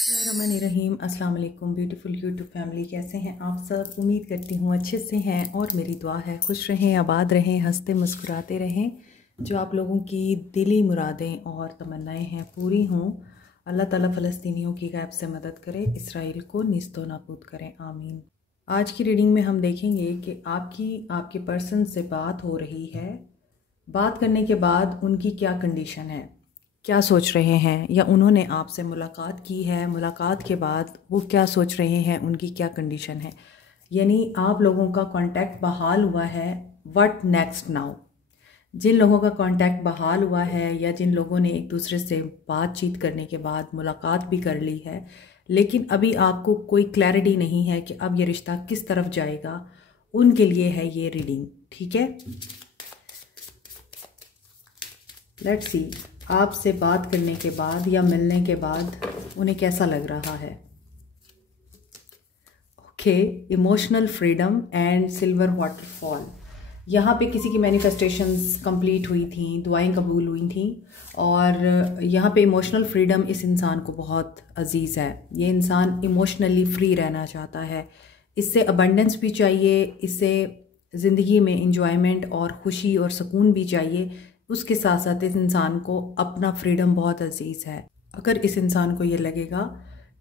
रहीम अस्सलाम वालेकुम beautiful YouTube family, कैसे हैं आप सब। उम्मीद करती हूँ अच्छे से हैं और मेरी दुआ है खुश रहें, आबाद रहें, हंसते मुस्कुराते रहें। जो आप लोगों की दिली मुरादें और तमन्नाएं हैं पूरी हों। अल्लाह ताला फ़लस्तीनियों की गैब से मदद करे, इसराइल को निस्तो नाबूद करें, आमीन। आज की रीडिंग में हम देखेंगे कि आपके पर्सन से बात हो रही है। बात करने के बाद उनकी क्या कंडीशन है, क्या सोच रहे हैं, या उन्होंने आपसे मुलाकात की है, मुलाकात के बाद वो क्या सोच रहे हैं, उनकी क्या कंडीशन है। यानी आप लोगों का कांटेक्ट बहाल हुआ है। What next now. जिन लोगों का कांटेक्ट बहाल हुआ है या जिन लोगों ने एक दूसरे से बातचीत करने के बाद मुलाकात भी कर ली है, लेकिन अभी आपको कोई क्लैरिटी नहीं है कि अब ये रिश्ता किस तरफ जाएगा, उनके लिए है ये रीडिंग। ठीक है, लेट्स सी आपसे बात करने के बाद या मिलने के बाद उन्हें कैसा लग रहा है। Okay, emotional freedom and silver waterfall. यहाँ पे किसी की मैनिफेस्टेशंस कंप्लीट हुई थी, दुआएं कबूल हुई थी, और यहाँ पे इमोशनल फ्रीडम इस इंसान को बहुत अजीज़ है। ये इंसान इमोशनली फ्री रहना चाहता है, इससे अबंडेंस भी चाहिए, इससे ज़िंदगी में इंजॉयमेंट और खुशी और सुकून भी चाहिए। उसके साथ साथ इस इंसान को अपना फ्रीडम बहुत अजीज़ है। अगर इस इंसान को ये लगेगा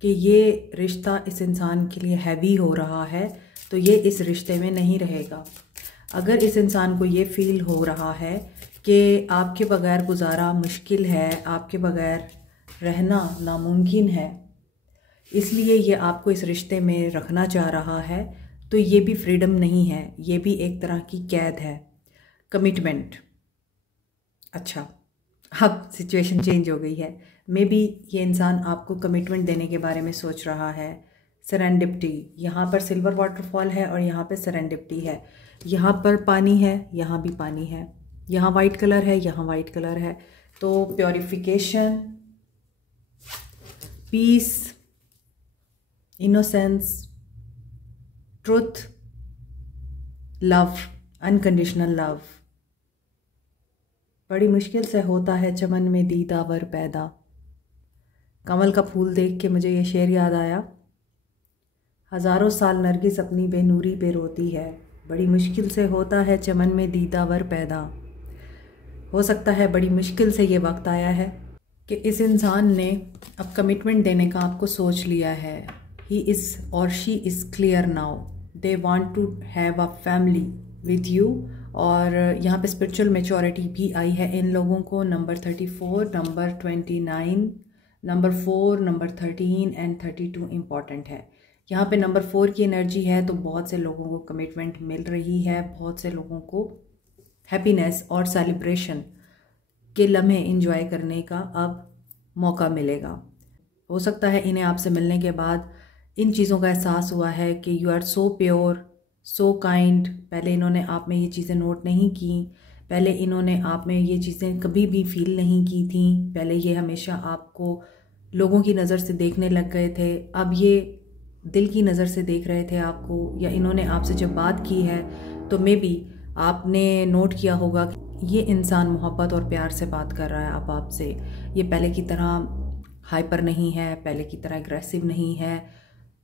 कि ये रिश्ता इस इंसान के लिए हैवी हो रहा है, तो ये इस रिश्ते में नहीं रहेगा। अगर इस इंसान को ये फील हो रहा है कि आपके बगैर गुजारा मुश्किल है, आपके बगैर रहना नामुमकिन है, इसलिए ये आपको इस रिश्ते में रखना चाह रहा है, तो ये भी फ्रीडम नहीं है, ये भी एक तरह की कैद है, कमिटमेंट। अच्छा, अब सिचुएशन चेंज हो गई है। मे बी ये इंसान आपको कमिटमेंट देने के बारे में सोच रहा है। सेरेंडिपिटी, यहाँ पर सिल्वर वाटरफॉल है और यहाँ पे सेरेंडिपिटी है। यहाँ पर पानी है, यहाँ भी पानी है, यहाँ वाइट कलर है, यहाँ वाइट कलर है। तो purification, peace, innocence, truth, love, unconditional love. बड़ी मुश्किल से होता है चमन में दीदावर पैदा। कमल का फूल देख के मुझे ये शेर याद आया। हज़ारों साल नरगिस अपनी बेनूरी पे रोती है, बड़ी मुश्किल से होता है चमन में दीदावर पैदा। हो सकता है बड़ी मुश्किल से ये वक्त आया है कि इस इंसान ने अब कमिटमेंट देने का आपको सोच लिया है। ही इज़ और she is clear now, they want to have a family with you. और यहाँ पे स्पिरिचुअल मैच्योरिटी भी आई है इन लोगों को। Number 34, number 29, number 4, number 13 and 32 important है। यहाँ पे नंबर 4 की एनर्जी है, तो बहुत से लोगों को कमिटमेंट मिल रही है, बहुत से लोगों को हैप्पीनेस और सेलिब्रेशन के लम्हे इंजॉय करने का अब मौका मिलेगा। हो सकता है इन्हें आपसे मिलने के बाद इन चीज़ों का एहसास हुआ है कि you are so pure, so kind. पहले इन्होंने आप में ये चीज़ें नोट नहीं की, पहले इन्होंने आप में ये चीज़ें कभी भी फील नहीं की थी। पहले ये हमेशा आपको लोगों की नज़र से देखने लग गए थे, अब ये दिल की नज़र से देख रहे थे आपको। या इन्होंने आपसे जब बात की है तो मे बी आपने नोट किया होगा कि ये इंसान मोहब्बत और प्यार से बात कर रहा है अब आपसे। ये पहले की तरह हाइपर नहीं है, पहले की तरह एग्रेसिव नहीं है,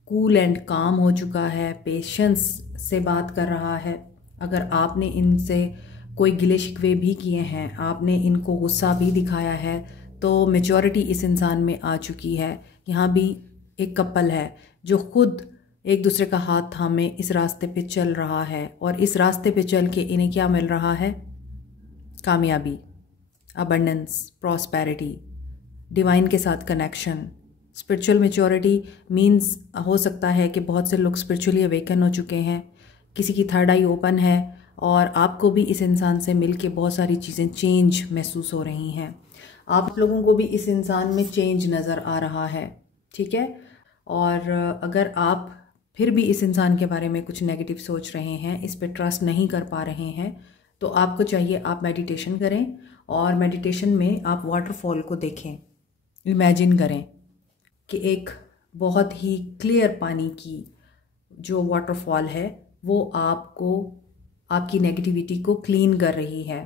कूल एंड काम हो चुका है, पेशेंस से बात कर रहा है। अगर आपने इनसे कोई गिले शिकवे भी किए हैं, आपने इनको गुस्सा भी दिखाया है, तो मेजॉरिटी इस इंसान में आ चुकी है। यहाँ भी एक कपल है जो खुद एक दूसरे का हाथ थामे इस रास्ते पे चल रहा है, और इस रास्ते पे चल के इन्हें क्या मिल रहा है? कामयाबी, अबंडेंस, प्रॉस्पेरिटी, डिवाइन के साथ कनेक्शन। स्पिरिचुअल मैच्योरिटी मीन्स हो सकता है कि बहुत से लोग स्पिरिचुअली अवेकन हो चुके हैं, किसी की थर्ड आई ओपन है, और आपको भी इस इंसान से मिलके बहुत सारी चीज़ें चेंज महसूस हो रही हैं। आप लोगों को भी इस इंसान में चेंज नज़र आ रहा है। ठीक है, और अगर आप फिर भी इस इंसान के बारे में कुछ नेगेटिव सोच रहे हैं, इस पे ट्रस्ट नहीं कर पा रहे हैं, तो आपको चाहिए आप मेडिटेशन करें, और मेडिटेशन में आप वाटरफॉल को देखें, इमेजिन करें कि एक बहुत ही क्लियर पानी की जो वाटरफॉल है वो आपको, आपकी नेगेटिविटी को क्लीन कर रही है।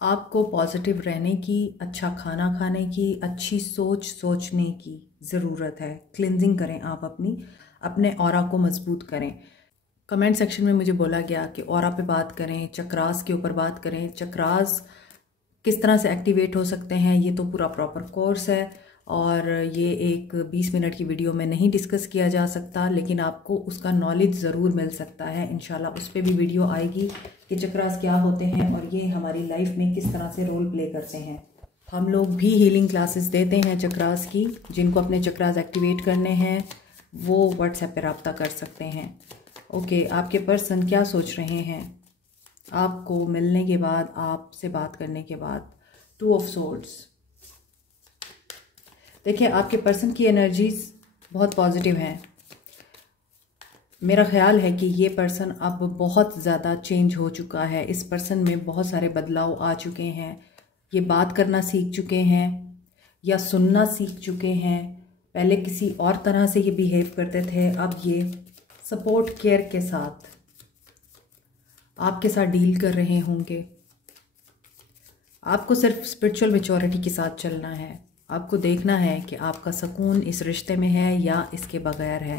आपको पॉजिटिव रहने की, अच्छा खाना खाने की, अच्छी सोचने की ज़रूरत है। क्लिनजिंग करें आप अपने ऑरा को मजबूत करें। कमेंट सेक्शन में मुझे बोला गया कि ऑरा पे बात करें, चक्रास के ऊपर बात करें। चक्रास किस तरह से एक्टिवेट हो सकते हैं, ये तो पूरा प्रॉपर कोर्स है और ये एक 20 मिनट की वीडियो में नहीं डिस्कस किया जा सकता, लेकिन आपको उसका नॉलेज ज़रूर मिल सकता है। इंशाल्लाह उस पर भी वीडियो आएगी कि चक्रास क्या होते हैं और ये हमारी लाइफ में किस तरह से रोल प्ले करते हैं। हम लोग भी हीलिंग क्लासेस देते हैं चक्रास की। जिनको अपने चक्रास एक्टिवेट करने हैं वो व्हाट्सएप पर रब्ता कर सकते हैं। ओके, आपके पर्सन क्या सोच रहे हैं आपको मिलने के बाद, आपसे बात करने के बाद? 2 ऑफ सोर्ड्स। देखिए, आपके पर्सन की एनर्जीज बहुत पॉजिटिव हैं। मेरा ख्याल है कि ये पर्सन अब बहुत ज़्यादा चेंज हो चुका है। इस पर्सन में बहुत सारे बदलाव आ चुके हैं। ये बात करना सीख चुके हैं या सुनना सीख चुके हैं। पहले किसी और तरह से ये बिहेव करते थे, अब ये सपोर्ट केयर के साथ आपके साथ डील कर रहे होंगे। आपको सिर्फ स्पिरिचुअल मैच्योरिटी के साथ चलना है। आपको देखना है कि आपका सुकून इस रिश्ते में है या इसके बगैर है,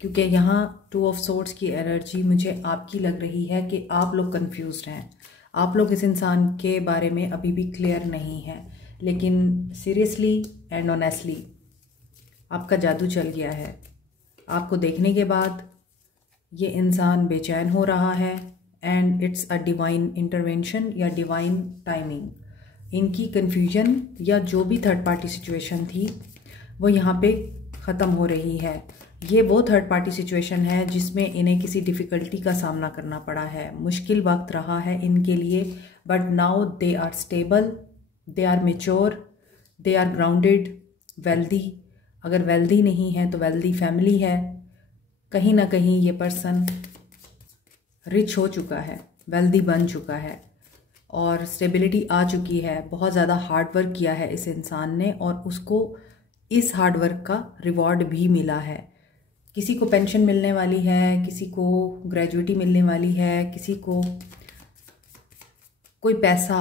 क्योंकि यहाँ 2 ऑफ सोर्ड्स की एनर्जी मुझे आपकी लग रही है कि आप लोग कंफ्यूज्ड हैं। आप लोग इस इंसान के बारे में अभी भी क्लियर नहीं हैं, लेकिन सीरियसली एंड ऑनेस्टली आपका जादू चल गया है। आपको देखने के बाद ये इंसान बेचैन हो रहा है and it's a divine intervention या डिवाइन टाइमिंग। इनकी कन्फ्यूजन या जो भी थर्ड पार्टी सिचुएशन थी वो यहाँ पे ख़त्म हो रही है। ये वो थर्ड पार्टी सिचुएशन है जिसमें इन्हें किसी डिफ़िकल्टी का सामना करना पड़ा है। मुश्किल वक्त रहा है इनके लिए, but now they are stable, they are mature, they are grounded, wealthy. अगर वेल्दी नहीं है तो वेल्दी फैमिली है। कहीं ना कहीं ये पर्सन रिच हो चुका है, वेल्दी बन चुका है और स्टेबिलिटी आ चुकी है। बहुत ज़्यादा हार्ड वर्क किया है इस इंसान ने और उसको इस हार्ड वर्क का रिवॉर्ड भी मिला है। किसी को पेंशन मिलने वाली है, किसी को ग्रेजुएटी मिलने वाली है, किसी को कोई पैसा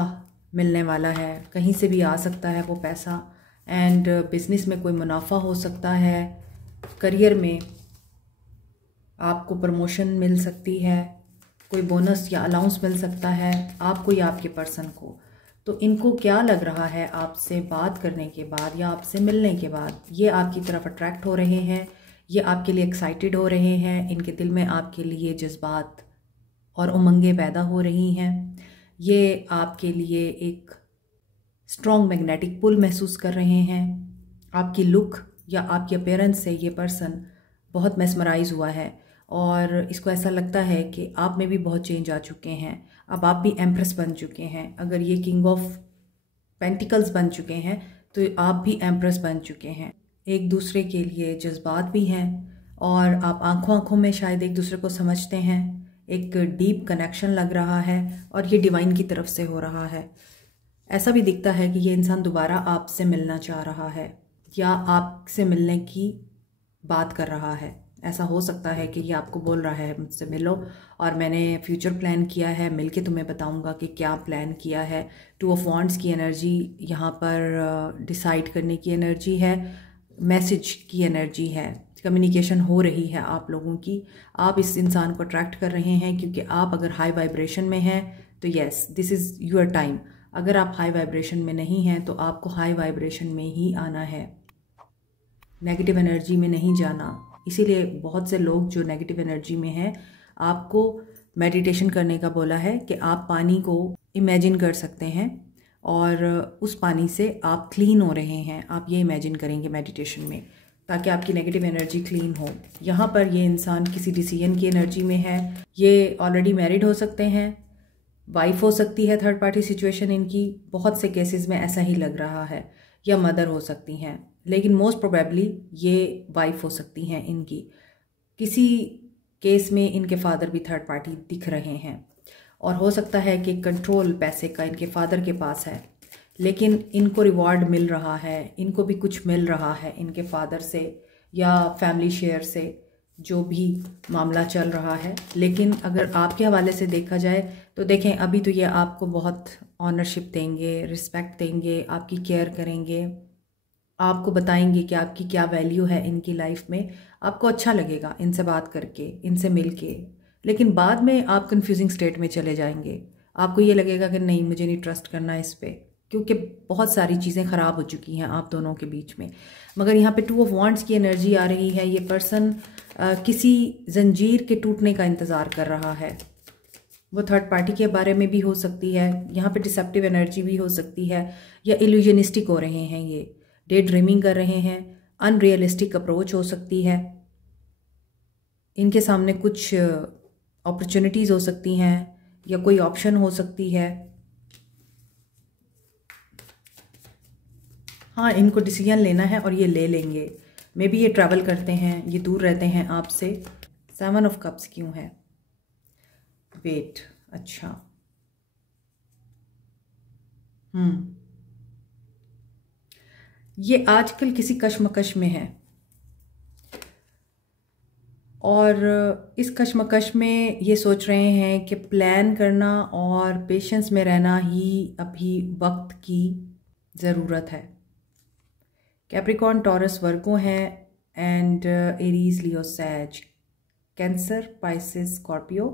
मिलने वाला है, कहीं से भी आ सकता है वो पैसा। एंड बिजनेस में कोई मुनाफा हो सकता है, करियर में आपको प्रमोशन मिल सकती है, कोई बोनस या अलाउंस मिल सकता है आपको या आपके पर्सन को। तो इनको क्या लग रहा है आपसे बात करने के बाद या आपसे मिलने के बाद? ये आपकी तरफ अट्रैक्ट हो रहे हैं, ये आपके लिए एक्साइटेड हो रहे हैं, इनके दिल में आपके लिए जज्बात और उमंगें पैदा हो रही हैं। ये आपके लिए एक स्ट्रॉन्ग मैग्नेटिक पुल महसूस कर रहे हैं। आपकी लुक या आपकी अपीयरेंस से ये पर्सन बहुत मेस्मराइज हुआ है और इसको ऐसा लगता है कि आप में भी बहुत चेंज आ चुके हैं। अब आप भी एम्प्रेस बन चुके हैं। अगर ये किंग ऑफ पेंटिकल्स बन चुके हैं तो आप भी एम्प्रेस बन चुके हैं। एक दूसरे के लिए जज्बात भी हैं और आप आंखों आंखों में शायद एक दूसरे को समझते हैं। एक डीप कनेक्शन लग रहा है और ये डिवाइन की तरफ से हो रहा है। ऐसा भी दिखता है कि ये इंसान दोबारा आपसे मिलना चाह रहा है या आपसे मिलने की बात कर रहा है। ऐसा हो सकता है कि ये आपको बोल रहा है मुझसे मिलो और मैंने फ्यूचर प्लान किया है, मिलके तुम्हें बताऊंगा कि क्या प्लान किया है। 2 ऑफ वॉन्ड्स की एनर्जी यहाँ पर डिसाइड करने की एनर्जी है, मैसेज की एनर्जी है, कम्युनिकेशन हो रही है आप लोगों की। आप इस इंसान को अट्रैक्ट कर रहे हैं क्योंकि आप अगर हाई वाइब्रेशन में हैं तो yes this is your time. अगर आप हाई वाइब्रेशन में नहीं हैं तो आपको हाई वाइब्रेशन में ही आना है, नेगेटिव एनर्जी में नहीं जाना। इसीलिए बहुत से लोग जो नेगेटिव एनर्जी में हैं, आपको मेडिटेशन करने का बोला है कि आप पानी को इमेजिन कर सकते हैं और उस पानी से आप क्लीन हो रहे हैं। आप ये इमेजिन करेंगे मेडिटेशन में ताकि आपकी नेगेटिव एनर्जी क्लीन हो। यहाँ पर ये इंसान किसी डिसीजन की एनर्जी में है। ये ऑलरेडी मैरिड हो सकते हैं, वाइफ हो सकती है थर्ड पार्टी सिचुएशन इनकी, बहुत से केसेस में ऐसा ही लग रहा है, या मदर हो सकती हैं, लेकिन मोस्ट प्रोबेबली ये वाइफ हो सकती हैं इनकी। किसी केस में इनके फादर भी थर्ड पार्टी दिख रहे हैं और हो सकता है कि कंट्रोल पैसे का इनके फादर के पास है, लेकिन इनको रिवॉर्ड मिल रहा है, इनको भी कुछ मिल रहा है इनके फादर से या फैमिली शेयर से जो भी मामला चल रहा है। लेकिन अगर आपके हवाले से देखा जाए तो देखें, अभी तो ये आपको बहुत ऑनरशिप देंगे, रिस्पेक्ट देंगे, आपकी केयर करेंगे, आपको बताएंगे कि आपकी क्या वैल्यू है इनकी लाइफ में। आपको अच्छा लगेगा इनसे बात करके, इनसे मिल के। लेकिन बाद में आप कंफ्यूजिंग स्टेट में चले जाएंगे। आपको ये लगेगा कि नहीं, मुझे नहीं ट्रस्ट करना इस पे, क्योंकि बहुत सारी चीज़ें ख़राब हो चुकी हैं आप दोनों के बीच में। मगर यहाँ पे 2 ऑफ वांड्स की एनर्जी आ रही है। ये पर्सन किसी जंजीर के टूटने का इंतज़ार कर रहा है। वो थर्ड पार्टी के बारे में भी हो सकती है, यहाँ पे डिसेप्टिव एनर्जी भी हो सकती है, या इल्यूजनिस्टिक हो रहे हैं, ये डे ड्रीमिंग कर रहे हैं, अनरियलिस्टिक अप्रोच हो सकती है। इनके सामने कुछ अपॉर्चुनिटीज़ हो सकती हैं या कोई ऑप्शन हो सकती है। हाँ, इनको डिसीजन लेना है और ये ले लेंगे। मे बी ये ट्रैवल करते हैं, ये दूर रहते हैं आपसे। 7 ऑफ कप्स क्यों है? वेट, अच्छा, ये आजकल किसी कश्मकश में है और इस कश्मकश में ये सोच रहे हैं कि प्लान करना और पेशेंस में रहना ही अभी वक्त की ज़रूरत है। कैप्रिकॉर्न, टॉरस, वर्गो हैं, एंड एरीज, लियो, सैज, Cancer, Pisces, Scorpio,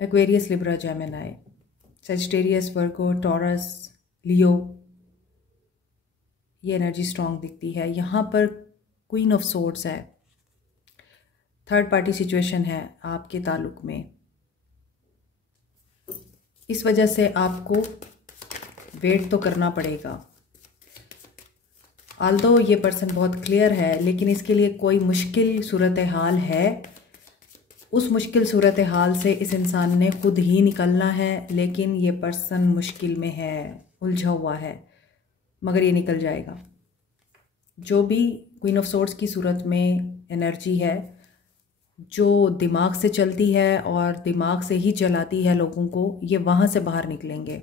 Aquarius, Libra, Gemini, Sagittarius, Virgo, Taurus, Leo. ये एनर्जी स्ट्रॉन्ग दिखती है। यहाँ पर क्वीन ऑफ सोर्ड्स है। थर्ड पार्टी सिचुएशन है आपके ताल्लुक में। इस वजह से आपको वेट तो करना पड़ेगा। आल्दो ये पर्सन बहुत क्लियर है, लेकिन इसके लिए कोई मुश्किल सूरत हाल है। उस मुश्किल सूरत हाल से इस इंसान ने खुद ही निकलना है। लेकिन ये पर्सन मुश्किल में है, उलझा हुआ है, मगर ये निकल जाएगा। जो भी क्वीन ऑफ सोर्ड्स की सूरत में एनर्जी है, जो दिमाग से चलती है और दिमाग से ही चलाती है लोगों को, ये वहाँ से बाहर निकलेंगे।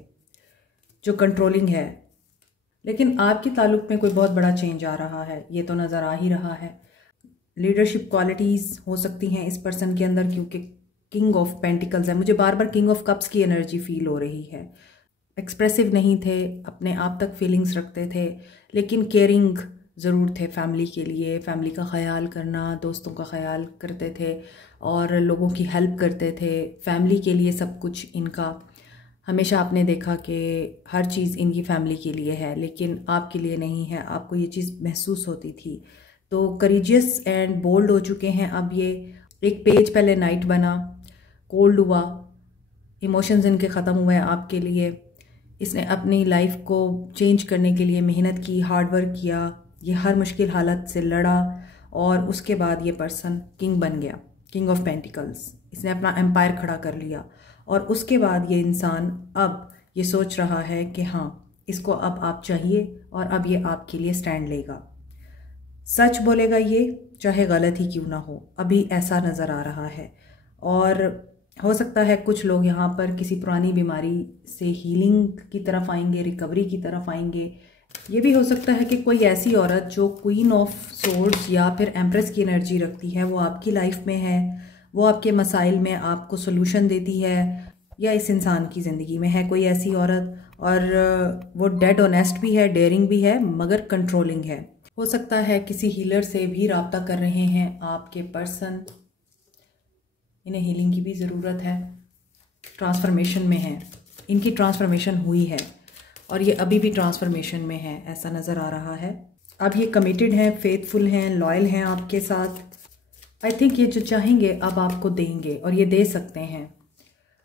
जो कंट्रोलिंग है, लेकिन आपके ताल्लुक में कोई बहुत बड़ा चेंज आ रहा है, ये तो नज़र आ ही रहा है। लीडरशिप क्वालिटीज़ हो सकती हैं इस पर्सन के अंदर, क्योंकि किंग ऑफ पेंटिकल्स है। मुझे बार बार किंग ऑफ कप्स की एनर्जी फील हो रही है। एक्सप्रेसिव नहीं थे, अपने आप तक फीलिंग्स रखते थे, लेकिन केयरिंग ज़रूर थे फैमिली के लिए। फैमिली का ख्याल करना, दोस्तों का ख्याल करते थे और लोगों की हेल्प करते थे। फैमिली के लिए सब कुछ इनका। हमेशा आपने देखा कि हर चीज़ इनकी फैमिली के लिए है, लेकिन आपके लिए नहीं है। आपको ये चीज़ महसूस होती थी। तो करेजियस एंड बोल्ड हो चुके हैं अब ये। एक पेज पहले नाइट बना, कोल्ड हुआ, इमोशंस इनके ख़त्म हुए आपके लिए। इसने अपनी लाइफ को चेंज करने के लिए मेहनत की, हार्ड वर्क किया, ये हर मुश्किल हालत से लड़ा और उसके बाद ये पर्सन किंग बन गया, किंग ऑफ पेंटिकल्स। इसने अपना एम्पायर खड़ा कर लिया और उसके बाद ये इंसान अब ये सोच रहा है कि हाँ, इसको अब आप चाहिए और अब ये आपके लिए स्टैंड लेगा। सच बोलेगा ये, चाहे गलत ही क्यों ना हो। अभी ऐसा नज़र आ रहा है। और हो सकता है कुछ लोग यहाँ पर किसी पुरानी बीमारी से हीलिंग की तरफ आएंगे, रिकवरी की तरफ आएंगे। ये भी हो सकता है कि कोई ऐसी औरत जो क्वीन ऑफ सोर्ड्स या फिर एम्प्रेस की एनर्जी रखती है, वो आपकी लाइफ में है, वो आपके मसाइल में आपको सोल्यूशन देती है, या इस इंसान की ज़िंदगी में है कोई ऐसी औरत। और वो डेड ऑनेस्ट भी है, डेयरिंग भी है, मगर कंट्रोलिंग है। हो सकता है किसी हीलर से भी रब्ता कर रहे हैं आपके पर्सन। इन्हें हीलिंग की भी ज़रूरत है। ट्रांसफॉर्मेशन में है, इनकी ट्रांसफॉर्मेशन हुई है और ये अभी भी ट्रांसफॉर्मेशन में है, ऐसा नज़र आ रहा है। अब ये कमिटेड हैं, फेथफुल हैं, लॉयल हैं आपके साथ। आई थिंक ये जो चाहेंगे अब आपको देंगे और ये दे सकते हैं।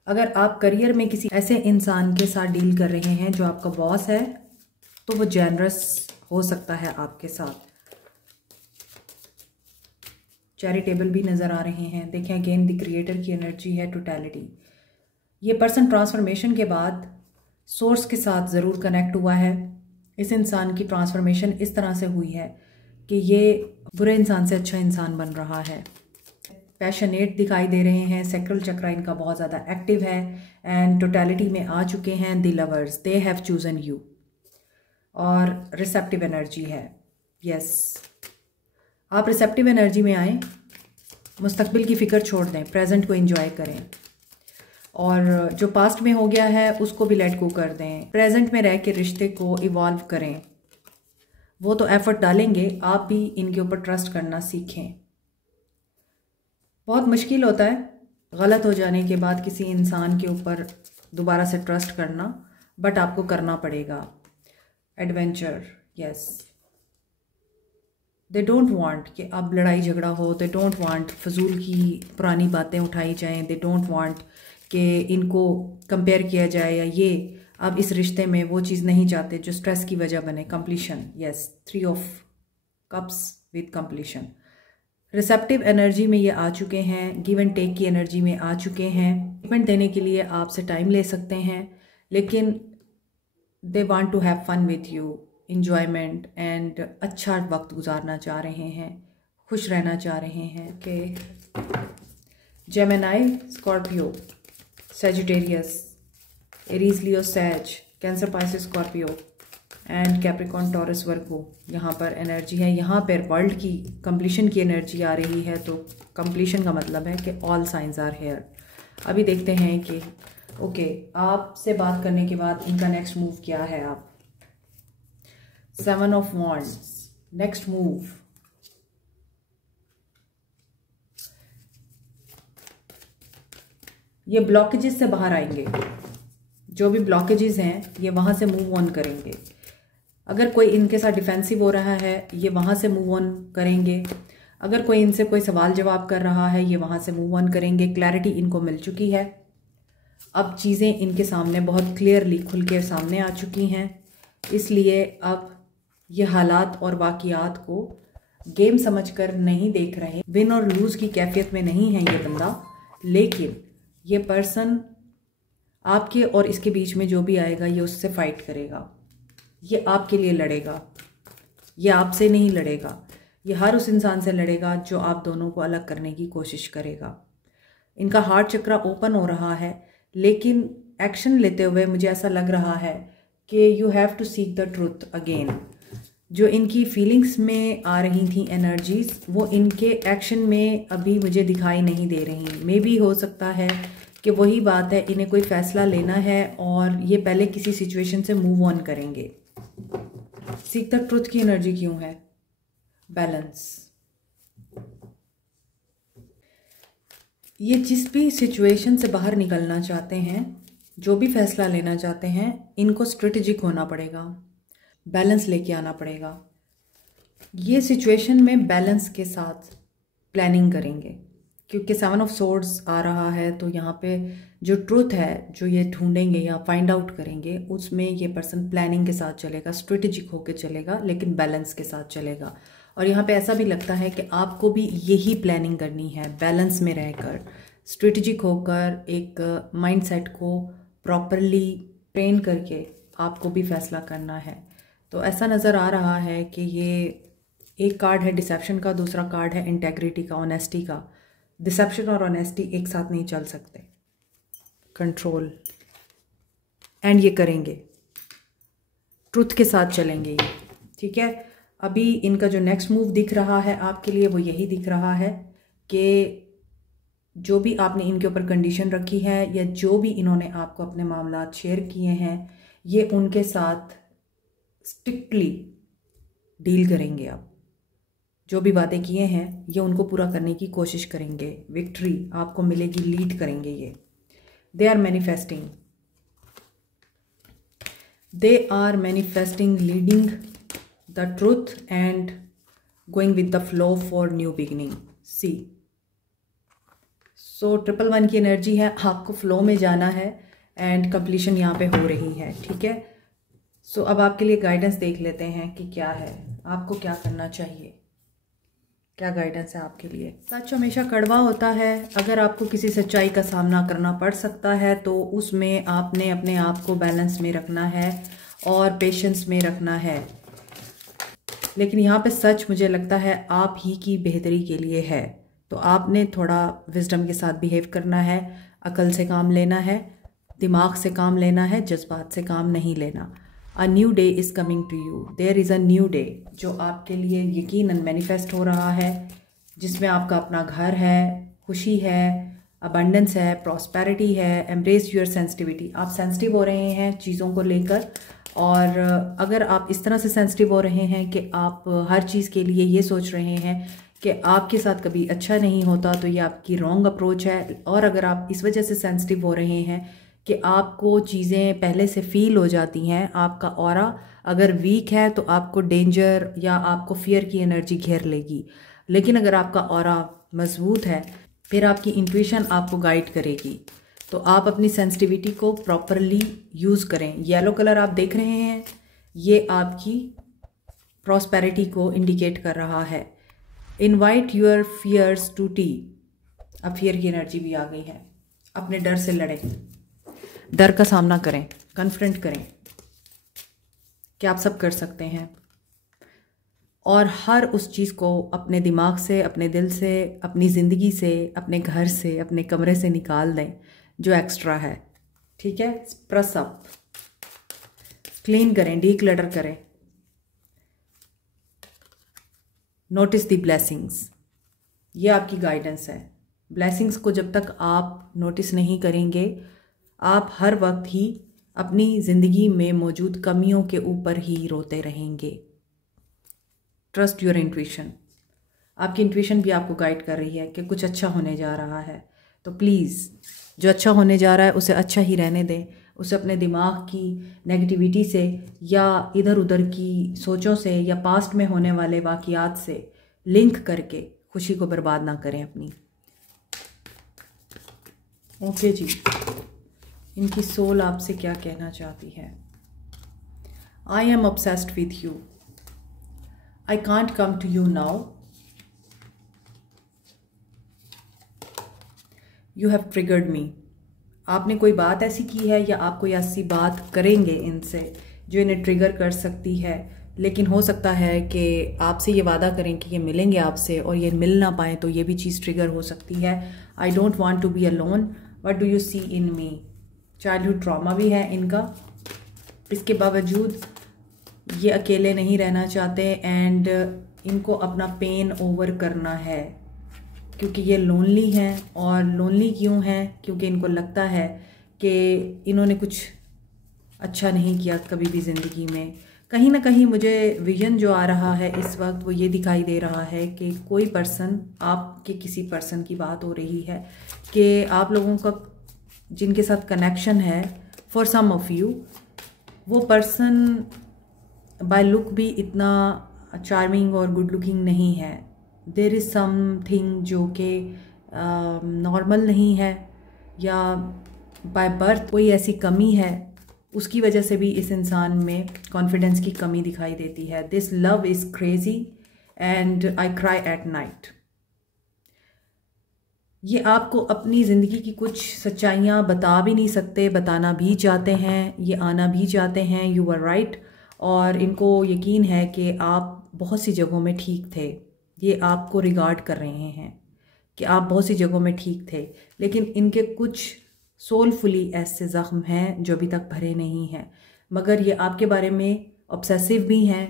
अगर आप करियर में किसी ऐसे इंसान के साथ डील कर रहे हैं जो आपका बॉस है, तो वो जेनरस हो सकता है आपके साथ। चैरिटेबल भी नज़र आ रहे हैं। देखें, अगेन द क्रिएटर की एनर्जी है, टोटलिटी। ये पर्सन ट्रांसफॉर्मेशन के बाद सोर्स के साथ ज़रूर कनेक्ट हुआ है। इस इंसान की ट्रांसफॉर्मेशन इस तरह से हुई है कि ये बुरे इंसान से अच्छा इंसान बन रहा है। पैशनेट दिखाई दे रहे हैं। सैक्रल चक्र इनका बहुत ज़्यादा एक्टिव है एंड टोटलिटी में आ चुके हैं। The lovers, they have chosen you. और रिसेप्टिव एनर्जी है। यस, आप रिसेप्टिव एनर्जी में आए मुस्तकबिल की फ़िक्र छोड़ दें, प्रेजेंट को एंजॉय करें, और जो पास्ट में हो गया है उसको भी लेट गो कर दें। प्रेजेंट में रह के रिश्ते को इवॉल्व करें। वो तो एफर्ट डालेंगे, आप भी इनके ऊपर ट्रस्ट करना सीखें। बहुत मुश्किल होता है गलत हो जाने के बाद किसी इंसान के ऊपर दोबारा से ट्रस्ट करना, बट आपको करना पड़ेगा। Adventure, yes, they don't want कि अब लड़ाई झगड़ा हो, दे डोंट वांट फजूल की पुरानी बातें उठाई जाएं, दे डोंट वांट कि इनको कंपेयर किया जाए, या ये अब इस रिश्ते में वो चीज़ नहीं चाहते जो स्ट्रेस की वजह बने। Completion, yes, 3 of cups with completion. Receptive energy में ये आ चुके हैं, गिव एंड टेक की एनर्जी में आ चुके हैं। ट्रीटमेंट देने के लिए आपसे टाइम ले सकते हैं, लेकिन they want to have fun with you, enjoyment and अच्छा वक्त गुजारना चाह रहे हैं, खुश रहना चाह रहे हैं। कि Gemini, Scorpio, Sagittarius, Aries, Leo, सैज, Cancer, Pisces, Scorpio and Capricorn, Taurus, Virgo, यहाँ पर एनर्जी है। यहाँ पर वर्ल्ड की कंप्लीशन की एनर्जी आ रही है, तो कंप्लीशन का मतलब है कि ऑल साइंस आर हेयर। अभी देखते हैं कि ओके, आपसे बात करने के बाद इनका नेक्स्ट मूव क्या है। आप 7 ऑफ वॉन्ड्स, नेक्स्ट मूव, ये ब्लॉकेजेस से बाहर आएंगे। जो भी ब्लॉकेजेस हैं ये वहाँ से मूव ऑन करेंगे। अगर कोई इनके साथ डिफेंसिव हो रहा है, ये वहाँ से मूव ऑन करेंगे। अगर कोई इनसे कोई सवाल जवाब कर रहा है, ये वहाँ से मूव ऑन करेंगे। क्लैरिटी इनको मिल चुकी है। अब चीज़ें इनके सामने बहुत क्लियरली खुल के सामने आ चुकी हैं, इसलिए अब ये हालात और वाक़ियात को गेम समझकर नहीं देख रहे। विन और लूज़ की कैफियत में नहीं है ये बंदा, लेकिन ये पर्सन आपके और इसके बीच में जो भी आएगा ये उससे फाइट करेगा, ये आपके लिए लड़ेगा, ये आपसे नहीं लड़ेगा। ये हर उस इंसान से लड़ेगा जो आप दोनों को अलग करने की कोशिश करेगा। इनका हार्ट चक्रा ओपन हो रहा है, लेकिन एक्शन लेते हुए मुझे ऐसा लग रहा है कि you have to seek the truth again. जो इनकी फीलिंग्स में आ रही थी एनर्जीज, वो इनके एक्शन में अभी मुझे दिखाई नहीं दे रही। मे बी हो सकता है कि वही बात है, इन्हें कोई फ़ैसला लेना है और ये पहले किसी सिचुएशन से मूव ऑन करेंगे। सीक द ट्रूथ की एनर्जी क्यों है? बैलेंस। ये जिस भी सिचुएशन से बाहर निकलना चाहते हैं, जो भी फैसला लेना चाहते हैं, इनको स्ट्रेटेजिक होना पड़ेगा, बैलेंस लेके आना पड़ेगा। ये सिचुएशन में बैलेंस के साथ प्लानिंग करेंगे, क्योंकि 7 ऑफ सोर्ड्स आ रहा है। तो यहाँ पे जो ट्रूथ है, जो ये ढूंढेंगे या फाइंड आउट करेंगे, उसमें ये पर्सन प्लानिंग के साथ चलेगा, स्ट्रेटेजिक होकर चलेगा, लेकिन बैलेंस के साथ चलेगा। और यहाँ पे ऐसा भी लगता है कि आपको भी यही प्लानिंग करनी है, बैलेंस में रहकर, स्ट्रेटेजिक होकर, एक माइंडसेट को प्रॉपरली ट्रेन करके आपको भी फैसला करना है। तो ऐसा नज़र आ रहा है कि ये एक कार्ड है डिसेप्शन का, दूसरा कार्ड है इंटेग्रिटी का, ऑनेस्टी का। डिसेप्शन और ऑनेस्टी एक साथ नहीं चल सकते। कंट्रोल, एंड ये करेंगे, ट्रुथ के साथ चलेंगे ये, ठीक है। अभी इनका जो नेक्स्ट मूव दिख रहा है आपके लिए, वो यही दिख रहा है कि जो भी आपने इनके ऊपर कंडीशन रखी है, या जो भी इन्होंने आपको अपने मामलात शेयर किए हैं, ये उनके साथ स्ट्रिक्टली डील करेंगे। आप जो भी वादे किए हैं, ये उनको पूरा करने की कोशिश करेंगे। विक्ट्री आपको मिलेगी, लीड करेंगे ये। They are manifesting leading the truth and going with the flow for new beginning. See, so 111 की एनर्जी है, आपको फ्लो में जाना है एंड कंप्लीशन यहाँ पे हो रही है, ठीक है। सो अब आपके लिए गाइडेंस देख लेते हैं कि क्या है, आपको क्या करना चाहिए, क्या गाइडेंस है आपके लिए। सच हमेशा कड़वा होता है। अगर आपको किसी सच्चाई का सामना करना पड़ सकता है, तो उसमें आपने अपने आप को बैलेंस में रखना है और पेशेंस में रखना है। लेकिन यहाँ पे सच मुझे लगता है आप ही की बेहतरी के लिए है, तो आपने थोड़ा विजडम के साथ बिहेव करना है, अकल से काम लेना है, दिमाग से काम लेना है, जज्बात से काम नहीं लेना। A new day is coming to you, there is a new day जो आपके लिए यकीनन मैनिफेस्ट हो रहा है। जिसमें आपका अपना घर है, खुशी है, अबंडेंस है, प्रॉस्पेरिटी है। Embrace your sensitivity. आप सेंसिटिव हो रहे हैं चीज़ों को लेकर, और अगर आप इस तरह से सेंसिटिव हो रहे हैं कि आप हर चीज़ के लिए ये सोच रहे हैं कि आपके साथ कभी अच्छा नहीं होता, तो ये आपकी रॉन्ग अप्रोच है। और अगर आप इस वजह से सेंसिटिव हो रहे हैं कि आपको चीज़ें पहले से फील हो जाती हैं, आपका ऑरा अगर वीक है तो आपको डेंजर या आपको फियर की एनर्जी घेर लेगी। लेकिन अगर आपका ऑरा मजबूत है, फिर आपकी इंट्यूशन आपको गाइड करेगी। तो आप अपनी सेंसिटिविटी को प्रॉपरली यूज़ करें। येलो कलर आप देख रहे हैं, ये आपकी प्रॉस्पेरिटी को इंडिकेट कर रहा है। Invite your fears to tea. अब फियर की एनर्जी भी आ गई है। अपने डर से लड़ें, डर का सामना करें, कन्फ्रंट करें कि आप सब कर सकते हैं, और हर उस चीज़ को अपने दिमाग से, अपने दिल से, अपनी ज़िंदगी से, अपने घर से, अपने कमरे से निकाल दें जो एक्स्ट्रा है। ठीक है, प्रेस अप, क्लीन करें, डीक्लटर करें। Notice the blessings. ये आपकी गाइडेंस है। ब्लेसिंग्स को जब तक आप नोटिस नहीं करेंगे, आप हर वक्त ही अपनी ज़िंदगी में मौजूद कमियों के ऊपर ही रोते रहेंगे। Trust your intuition. आपकी इंट्यूशन भी आपको गाइड कर रही है कि कुछ अच्छा होने जा रहा है। तो प्लीज़, जो अच्छा होने जा रहा है उसे अच्छा ही रहने दें। उसे अपने दिमाग की नेगेटिविटी से या इधर उधर की सोचों से या पास्ट में होने वाले वाक़ियात से लिंक करके खुशी को बर्बाद ना करें अपनी। ओके जी, इनकी सोल आपसे क्या कहना चाहती है। I am obsessed with you. I can't come to you now. You have triggered me. आपने कोई बात ऐसी की है या आप कोई ऐसी बात करेंगे इनसे जो इन्हें ट्रिगर कर सकती है, लेकिन हो सकता है कि आपसे ये वादा करें कि ये मिलेंगे आपसे और ये मिल ना पाएँ, तो ये भी चीज़ ट्रिगर हो सकती है। I don't want to be alone. What do you see in me? Childhood trauma भी है इनका। इसके बावजूद ये अकेले नहीं रहना चाहते, एंड इनको अपना पेन ओवर करना है, क्योंकि ये लोनली हैं। और लोनली क्यों हैं? क्योंकि इनको लगता है कि इन्होंने कुछ अच्छा नहीं किया कभी भी ज़िंदगी में। कहीं ना कहीं मुझे विजन जो आ रहा है इस वक्त वो ये दिखाई दे रहा है कि कोई पर्सन, आपके किसी पर्सन की बात हो रही है कि आप लोगों का जिनके साथ कनेक्शन है, फॉर सम ऑफ यू, वो पर्सन बाय लुक भी इतना चार्मिंग और गुड लुकिंग नहीं है। देयर इज़ समथिंग जो कि नॉर्मल नहीं है, या बाय बर्थ कोई ऐसी कमी है, उसकी वजह से भी इस इंसान में कॉन्फिडेंस की कमी दिखाई देती है। This love is crazy and I cry at night. ये आपको अपनी ज़िंदगी की कुछ सच्चाइयाँ बता भी नहीं सकते, बताना भी चाहते हैं, ये आना भी चाहते हैं। You are right. और इनको यकीन है कि आप बहुत सी जगहों में ठीक थे। ये आपको रिगार्ड कर रहे हैं कि आप बहुत सी जगहों में ठीक थे, लेकिन इनके कुछ सोलफुली ऐसे ज़ख्म हैं जो अभी तक भरे नहीं हैं। मगर ये आपके बारे में ऑब्सेसिव भी हैं।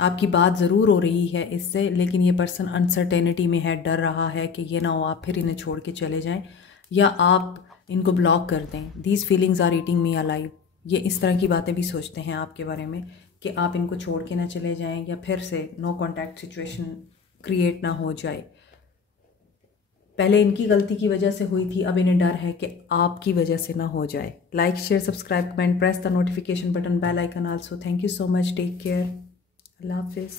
आपकी बात ज़रूर हो रही है इससे, लेकिन ये पर्सन अनसर्टेनिटी में है, डर रहा है कि ये ना हो आप फिर इन्हें छोड़ के चले जाएं या आप इनको ब्लॉक कर दें। These feelings are eating me alive. ये इस तरह की बातें भी सोचते हैं आपके बारे में कि आप इनको छोड़ के ना चले जाएं या फिर से नो कॉन्टैक्ट सिचुएशन क्रिएट ना हो जाए। पहले इनकी गलती की वजह से हुई थी, अब इन्हें डर है कि आपकी वजह से ना हो जाए। Like, share, subscribe, comment, press the notification button, bell icon also. Thank you so much, take care, अल्लाह हाफिज़।